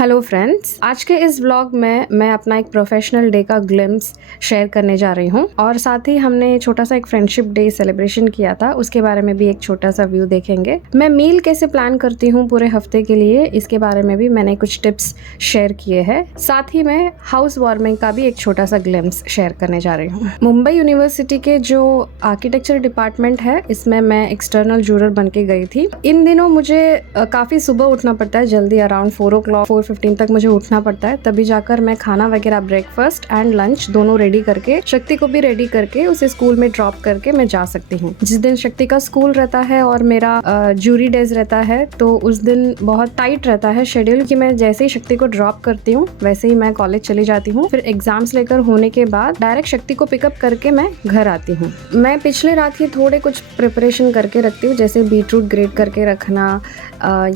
Hello friends, आज के इस व्लॉग में मैं अपना एक प्रोफेशनल डे का ग्लिम्स शेयर करने जा रही हूँ और साथ ही हमने छोटा सा एक फ्रेंडशिप डे सेलिब्रेशन किया था, उसके बारे में भी एक छोटा सा व्यू देखेंगे। मैं मील कैसे प्लान करती हूँ पूरे हफ्ते के लिए, इसके बारे में भी मैंने कुछ टिप्स शेयर किए हैं। साथ ही मैं हाउस वार्मिंग का भी एक छोटा सा ग्लिम्स शेयर करने जा रही हूँ। मुंबई यूनिवर्सिटी के जो आर्किटेक्चर डिपार्टमेंट है, इसमें मैं एक्सटर्नल जूरर बन के गई थी। इन दिनों मुझे काफी सुबह उठना पड़ता है, जल्दी अराउंड 4:15 तक मुझे उठना पड़ता है, तभी जाकर मैं खाना वगैरह ब्रेकफास्ट एंड लंच दोनों रेडी करके शक्ति को भी रेडी करके उसे स्कूल में ड्रॉप करके मैं जा सकती हूँ। जिस दिन शक्ति का स्कूल रहता है और मेरा जूरी डेज रहता है, तो उस दिन बहुत टाइट रहता है शेड्यूल कि मैं जैसे ही शक्ति को ड्रॉप करती हूँ वैसे ही मैं कॉलेज चली जाती हूँ। फिर एग्जाम्स लेकर होने के बाद डायरेक्ट शक्ति को पिकअप करके मैं घर आती हूँ। मैं पिछले रात ही थोड़े कुछ प्रिपरेशन करके रखती हूँ, जैसे बीटरूट ग्रेट करके रखना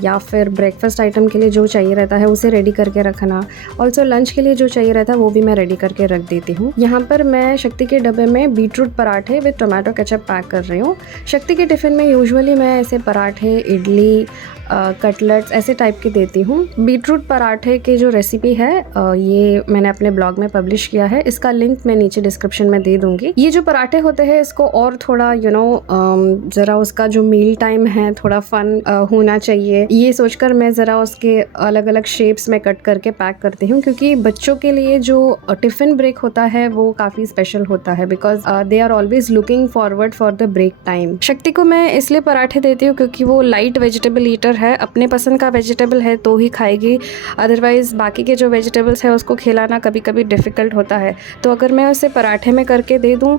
या फिर ब्रेकफास्ट आइटम के लिए जो चाहिए रहता है उसे रेडी करके रखना। ऑल्सो लंच के लिए जो चाहिए रहता है वो भी मैं रेडी करके रख देती हूँ। यहाँ पर मैं शक्ति के डब्बे में बीटरूट पराठे विद टोमेटो केचप पैक कर रही हूँ। शक्ति के टिफ़िन में यूजुअली मैं ऐसे पराठे, इडली, कटलेट्स ऐसे टाइप के देती हूँ। बीटरूट पराठे की जो रेसिपी है ये मैंने अपने ब्लॉग में पब्लिश किया है, इसका लिंक मैं नीचे डिस्क्रिप्शन में दे दूंगी। ये जो पराठे होते हैं इसको और थोड़ा ज़रा उसका जो मील टाइम है थोड़ा फन होना चाहिए, ये सोचकर मैं ज़रा उसके अलग अलग शेप्स में कट करके पैक करती हूँ, क्योंकि बच्चों के लिए जो टिफ़िन ब्रेक होता है वो काफ़ी स्पेशल होता है, because they are always looking forward for the break time. Shakti को मैं इसलिए पराठे देती हूँ क्योंकि वो लाइट वेजिटेबल ईटर है, अपने पसंद का वेजिटेबल है तो ही खाएगी, अदरवाइज बाकी के जो वेजिटेबल्स है उसको खिलाना कभी कभी डिफ़िकल्ट होता है। तो अगर मैं उसे पराठे में करके दे दूँ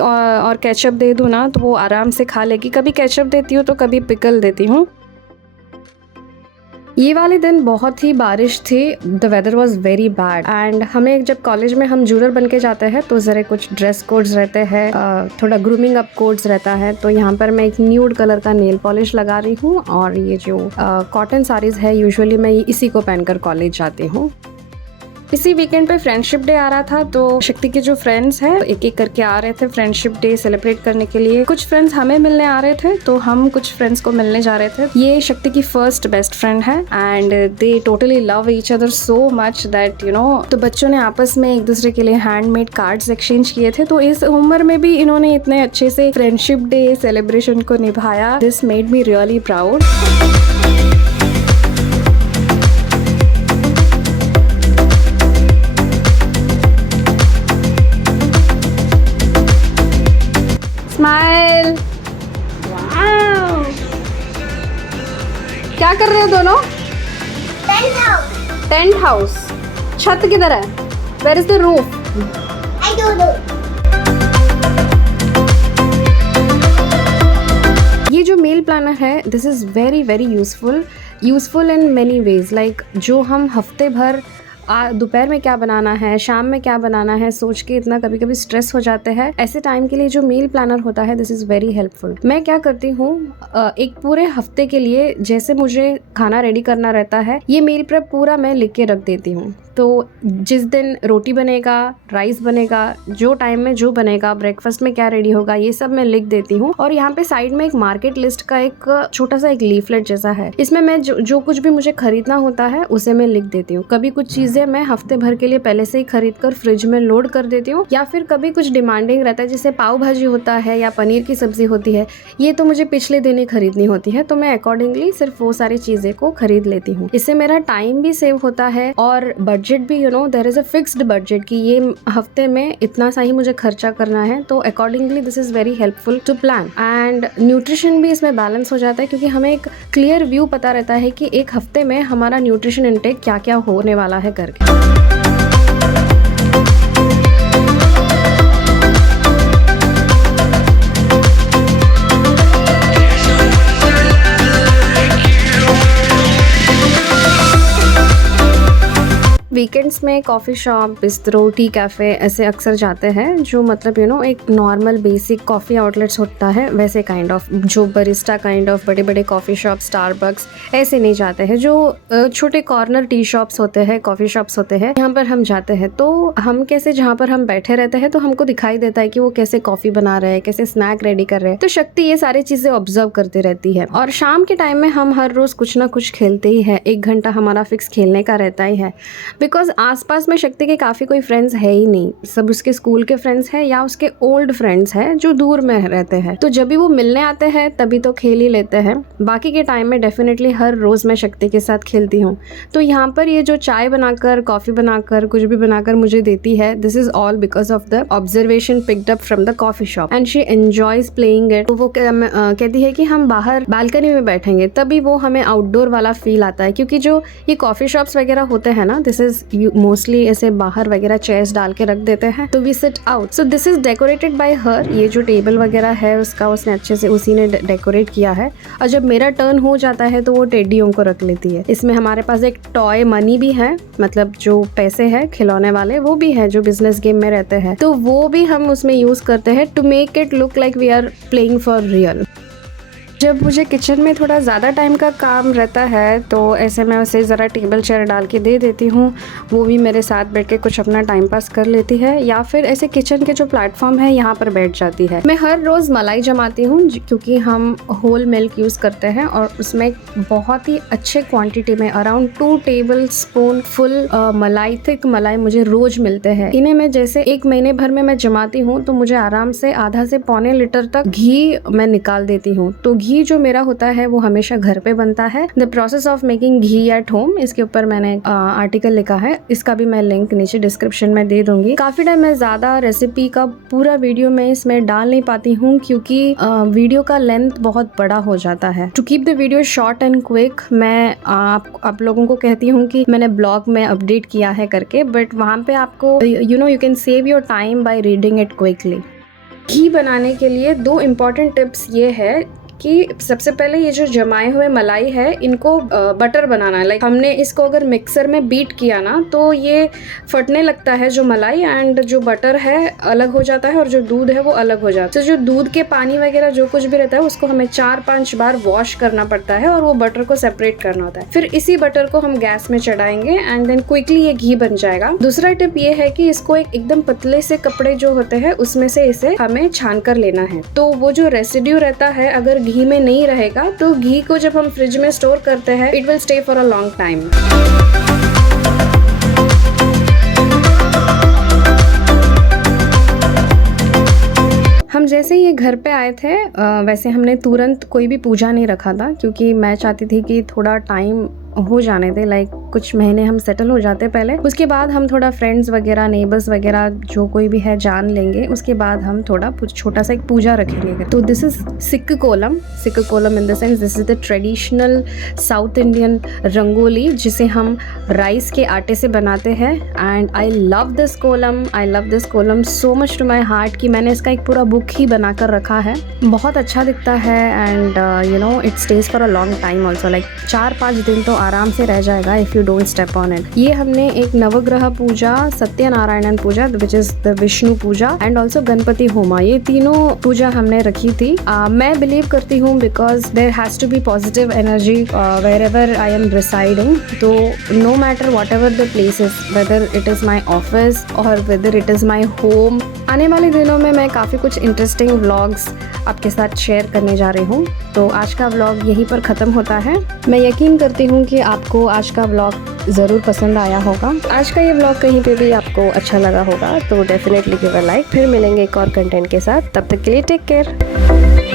और केचप दे दूँ ना, तो वो आराम से खा लेगी। कभी केचप देती हूँ तो कभी पिकल देती हूँ। ये वाले दिन बहुत ही बारिश थी, the weather was very bad and हमें जब कॉलेज में हम जूरर बन के जाते हैं तो ज़रा कुछ ड्रेस कोड्स रहते हैं, थोड़ा ग्रूमिंग अप कोड्स रहता है। तो यहाँ पर मैं एक न्यूड कलर का नेल पॉलिश लगा रही हूँ और ये जो कॉटन साड़ीज है यूजुअली मैं इसी को पहनकर कॉलेज जाती हूँ। इसी वीकेंड पे फ्रेंडशिप डे आ रहा था, तो शक्ति के जो फ्रेंड्स हैं एक एक करके आ रहे थे फ्रेंडशिप डे सेलिब्रेट करने के लिए। कुछ फ्रेंड्स हमें मिलने आ रहे थे तो हम कुछ फ्रेंड्स को मिलने जा रहे थे। ये शक्ति की फर्स्ट बेस्ट फ्रेंड है and they totally love each other so much that तो बच्चों ने आपस में एक दूसरे के लिए हैंडमेड कार्ड्स एक्सचेंज किए थे। तो इस उम्र में भी इन्होंने इतने अच्छे से फ्रेंडशिप डे सेलिब्रेशन को निभाया। This made me really proud. Smile. Wow, क्या कर रहे हो दोनों? Tent house. छत किधर है? Where is the roof? I don't know. ये जो मील प्लानर है, this is very very useful in many ways. Like जो हम हफ्ते भर दोपहर में क्या बनाना है, शाम में क्या बनाना है सोच के इतना कभी कभी स्ट्रेस हो जाते हैं, ऐसे टाइम के लिए जो मील प्लानर होता है दिस इज़ वेरी हेल्पफुल। मैं क्या करती हूँ, एक पूरे हफ्ते के लिए जैसे मुझे खाना रेडी करना रहता है, ये मील प्रेप पूरा मैं लिख के रख देती हूँ। तो जिस दिन रोटी बनेगा, राइस बनेगा, जो टाइम में जो बनेगा, ब्रेकफास्ट में क्या रेडी होगा, ये सब मैं लिख देती हूँ। और यहाँ पे साइड में एक मार्केट लिस्ट का एक छोटा सा एक लीफलेट जैसा है, इसमें मैं जो कुछ भी मुझे खरीदना होता है उसे मैं लिख देती हूँ। कभी कुछ चीजें मैं हफ्ते भर के लिए पहले से ही खरीद कर फ्रिज में लोड कर देती हूँ, या फिर कभी कुछ डिमांडिंग रहता है जैसे पाव भाजी होता है या पनीर की सब्जी होती है, ये तो मुझे पिछले दिन ही खरीदनी होती है, तो मैं अकॉर्डिंगली सिर्फ वो सारी चीजें को खरीद लेती हूँ। इससे मेरा टाइम भी सेव होता है और बजट भी there is a fixed budget कि ये हफ्ते में इतना सा ही मुझे खर्चा करना है। तो accordingly this is very helpful to plan and nutrition भी इसमें बैलेंस हो जाता है, क्योंकि हमें एक क्लियर व्यू पता रहता है कि एक हफ्ते में हमारा न्यूट्रिशन इनटेक क्या क्या होने वाला है करके। वीकेंड्स में coffee shop, bistro, T cafe ऐसे अक्सर जाते हैं जो मतलब एक नॉर्मल बेसिक कॉफ़ी आउटलेट्स होता है वैसे काइंड ऑफ, जो बरिस्टा काइंड ऑफ बड़े बड़े कॉफ़ी शॉप, स्टारबक्स ऐसे नहीं जाते हैं। जो छोटे कॉर्नर टी शॉप्स होते हैं, कॉफ़ी शॉप्स होते हैं, यहाँ पर हम जाते हैं। तो हम कैसे जहाँ पर हम बैठे रहते हैं तो हमको दिखाई देता है कि वो कैसे कॉफ़ी बना रहे हैं, कैसे स्नैक रेडी कर रहे हैं। तो शक्ति ये सारी चीज़ें ऑब्जर्व करती रहती है। और शाम के टाइम में हम हर रोज़ कुछ ना कुछ खेलते ही है। 1 घंटा हमारा फिक्स खेलने का रहता ही है, बिकॉज आसपास में शक्ति के काफ़ी कोई फ्रेंड्स है ही नहीं। सब उसके स्कूल के फ्रेंड्स हैं या उसके ओल्ड फ्रेंड्स हैं जो दूर में रहते हैं। तो जब भी वो मिलने आते हैं तभी तो खेल ही लेते हैं। बाकी के टाइम में डेफिनेटली हर रोज़ मैं शक्ति के साथ खेलती हूँ। तो यहाँ पर ये जो चाय बनाकर, कॉफ़ी बनाकर, कुछ भी बनाकर मुझे देती है, this is all because of the observation picked up from the coffee shop and she enjoys playing it. तो वो कहती है कि हम बाहर बालकनी में बैठेंगे तभी वो हमें आउटडोर वाला फील आता है, क्योंकि जो ये कॉफ़ी शॉप्स वगैरह होते हैं ना, दिस इज मोस्टली ऐसे बाहर वगैरह चेयर्स डाल के रख देते हैं, तो we sit out. So this is decorated by her. ये जो टेबल वगैरह है उसका उसने अच्छे से उसी ने डेकोरेट किया है। और जब मेरा टर्न हो जाता है तो वो टेडियों को रख लेती है। इसमें हमारे पास एक टॉय मनी भी है, मतलब जो पैसे हैं खिलौने वाले वो भी है जो बिजनेस गेम में रहते हैं, तो वो भी हम उसमें यूज करते हैं to make it look like we are playing for real. जब मुझे किचन में थोड़ा ज़्यादा टाइम का काम रहता है तो ऐसे मैं उसे ज़रा टेबल चेयर डाल के दे देती हूँ, वो भी मेरे साथ बैठ के कुछ अपना टाइम पास कर लेती है, या फिर ऐसे किचन के जो प्लेटफॉर्म है यहाँ पर बैठ जाती है। मैं हर रोज़ मलाई जमाती हूँ क्योंकि हम होल मिल्क यूज़ करते हैं और उसमें बहुत ही अच्छे क्वांटिटी में अराउंड 2 टेबल स्पून फुल मलाई, थिक मलाई मुझे रोज़ मिलते हैं। इन्हें मैं जैसे 1 महीने भर में मैं जमाती हूँ तो मुझे आराम से आधा से पौने लीटर तक घी मैं निकाल देती हूँ। तो घी जो मेरा होता है वो हमेशा घर पे बनता है। The process of making ghee at home, इसके ऊपर मैंने आर्टिकल लिखा है, इसका भी मैं लिंक नीचे डिस्क्रिप्शन में दे दूंगी। काफी टाइम मैं ज्यादा रेसिपी का पूरा वीडियो में इसमें डाल नहीं पाती हूँ क्योंकि वीडियो का लेंथ बहुत बड़ा हो जाता है। To keep the video short and quick मैं आप लोगों को कहती हूँ कि मैंने ब्लॉग में अपडेट किया है करके, बट वहाँ पे आपको you can save your time by reading it quickly. घी बनाने के लिए 2 इम्पॉर्टेंट टिप्स ये है कि सबसे पहले ये जो जमाए हुए मलाई है इनको बटर बनाना है। लाइक हमने इसको अगर मिक्सर में बीट किया ना तो ये फटने लगता है जो मलाई, एंड जो बटर है अलग हो जाता है और जो दूध है वो अलग हो जाता है। तो जो दूध के पानी वगैरह जो कुछ भी रहता है उसको हमें 4-5 बार वॉश करना पड़ता है और वो बटर को सेपरेट करना होता है। फिर इसी बटर को हम गैस में चढ़ाएंगे एंड देन क्विकली ये घी बन जाएगा। दूसरा टिप ये है कि इसको एकदम पतले से कपड़े जो होते हैं उसमें से इसे हमें छान कर लेना है। तो वो जो रेसिड्यू रहता है अगर घी में नहीं रहेगा तो घी को जब हम फ्रिज में स्टोर करते हैं it will stay for a long time. हम जैसे ही ये घर पे आए थे वैसे हमने तुरंत कोई भी पूजा नहीं रखा था क्योंकि मैं चाहती थी कि थोड़ा टाइम हो जाने दे, लाइक कुछ महीने हम सेटल हो जाते पहले, उसके बाद हम थोड़ा फ्रेंड्स वगैरह, नेबर्स वगैरह जो कोई भी है जान लेंगे, उसके बाद हम थोड़ा छोटा सा एक पूजा रखेंगे। तो this is sikku kolam in the sense this is the traditional South Indian rangoli जिसे हम राइस के आटे से बनाते हैं। And I love this kolam so much to my heart कि मैंने इसका एक पूरा बुक ही बना कर रखा है। बहुत अच्छा दिखता है and it stays for a long time also, like 4-5 दिन तो आराम से रह जाएगा if you don't step on it. ये हमने एक Navagraha puja, Satyanarayan puja which is the Vishnu puja and also Ganapati homa, ये तीनों पूजा हमने रखी थी। मैं बिलीव करती हूँ because there has to be positive energy wherever I am residing. तो no matter whatever the places, whether it is my office और whether it is my home, आने वाले दिनों में मैं काफ़ी कुछ इंटरेस्टिंग व्लॉग्स आपके साथ शेयर करने जा रही हूँ। तो आज का व्लॉग यहीं पर ख़त्म होता है। मैं यकीन करती हूँ कि आपको आज का व्लॉग ज़रूर पसंद आया होगा। आज का ये व्लॉग कहीं पे भी आपको अच्छा लगा होगा तो डेफिनेटली गिव अ लाइक। फिर मिलेंगे एक और कंटेंट के साथ, तब तक के लिए टेक केयर।